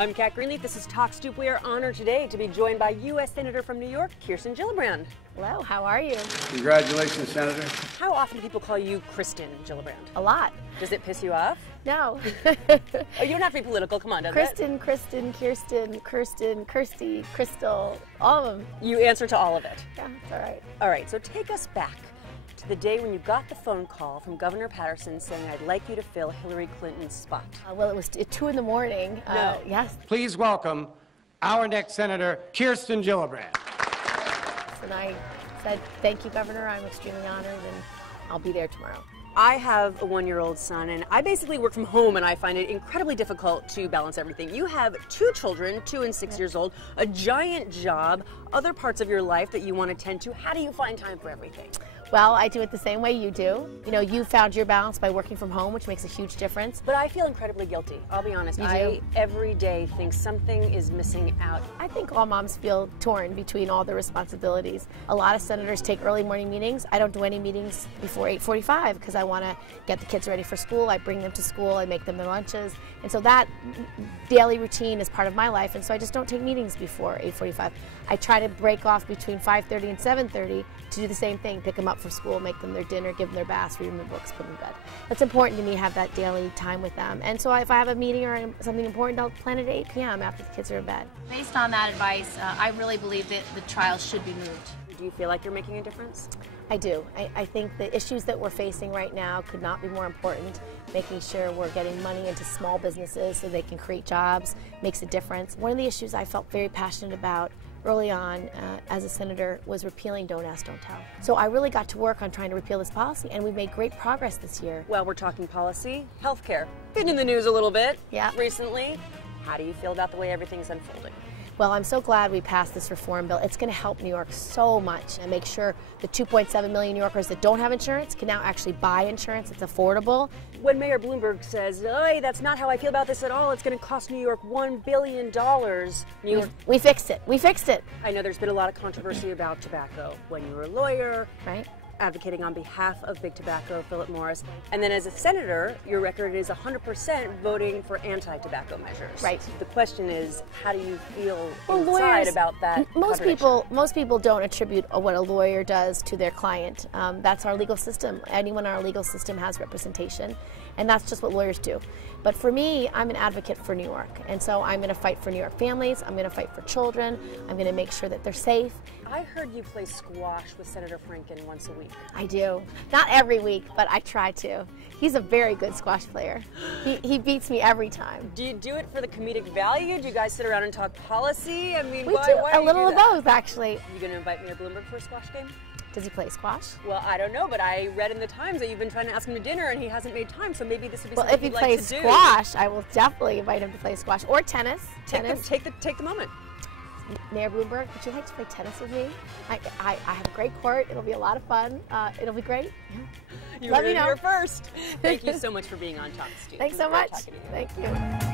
I'm Cat Greenleaf. This is Talk Stoop. We are honored today to be joined by U.S. Senator from New York, Kirsten Gillibrand. Hello, how are you? Congratulations, Senator. How often do people call you Kirsten Gillibrand? A lot. Does it piss you off? No. Oh, you don't have to be political. Come on, does Kristen, Kirsten, Kirsty, Crystal, all of them. You answer to all of it. Yeah, it's all right. All right, so take us back to the day when you got the phone call from Governor Patterson saying, I'd like you to fill Hillary Clinton's spot. Well, it was at 2 in the morning. No. Yes. Please welcome our next Senator, Kirsten Gillibrand. And I said, thank you, Governor. I'm extremely honored, and I'll be there tomorrow. I have a 1-year-old son, and I basically work from home, and I find it incredibly difficult to balance everything. You have 2 children, 2 and 6 years old, a giant job, other parts of your life that you want to tend to. How do you find time for everything? Well, I do it the same way you do. You know, you found your balance by working from home, which makes a huge difference. But I feel incredibly guilty, I'll be honest. You do? I every day think something is missing out. I think all moms feel torn between all the responsibilities. A lot of senators take early morning meetings. I don't do any meetings before 8:45 because I want to get the kids ready for school. I bring them to school, I make them their lunches. And so that daily routine is part of my life, and so I just don't take meetings before 8:45. I try to break off between 5:30 and 7:30 to do the same thing, pick them up for school, make them their dinner, give them their baths, read them their books, put them to bed. That's important to me to have that daily time with them. And so if I have a meeting or something important, I'll plan it at 8 p.m. after the kids are in bed. Based on that advice, I really believe that the trial should be moved. Do you feel like you're making a difference? I do. I think the issues that we're facing right now could not be more important. Making sure we're getting money into small businesses so they can create jobs makes a difference. One of the issues I felt very passionate about early on as a senator was repealing Don't Ask, Don't Tell. So I really got to work on trying to repeal this policy, and we've made great progress this year. Well, we're talking policy, healthcare. Been in the news a little bit recently. How do you feel about the way everything's unfolding? Well, I'm so glad we passed this reform bill. It's going to help New York so much and make sure the 2.7 million New Yorkers that don't have insurance can now actually buy insurance. It's affordable. When Mayor Bloomberg says, hey, that's not how I feel about this at all, it's going to cost New York $1 billion. New York. We fixed it. We fixed it. I know there's been a lot of controversy about tobacco. When you were a lawyer, right? Advocating on behalf of Big Tobacco, Philip Morris. And then as a senator, your record is 100% voting for anti-tobacco measures. Right. The question is, how do you feel inside about that? Most people don't attribute what a lawyer does to their client. That's our legal system. Anyone in our legal system has representation, and that's just what lawyers do. But for me, I'm an advocate for New York, and so I'm going to fight for New York families. I'm going to fight for children. I'm going to make sure that they're safe. I heard you play squash with Senator Franken once a week. I do. Not every week, but I try to. He's a very good squash player. He beats me every time. Do you do it for the comedic value? Do you guys sit around and talk policy? I mean, we why do do a little you do of both, actually. You going to invite Mayor Bloomberg for a squash game? Does he play squash? Well, I don't know, but I read in the Times that you've been trying to ask him to dinner and he hasn't made time, so maybe this would be something you'd like to do. Well, if he plays squash, I will definitely invite him to play squash or tennis. Take the moment. Mayor Bloomberg, would you like to play tennis with me? I have a great court. It'll be a lot of fun. It'll be great. You heard it here first. Thank you so much for being on Talk Stoop. Thanks so much. Thank you.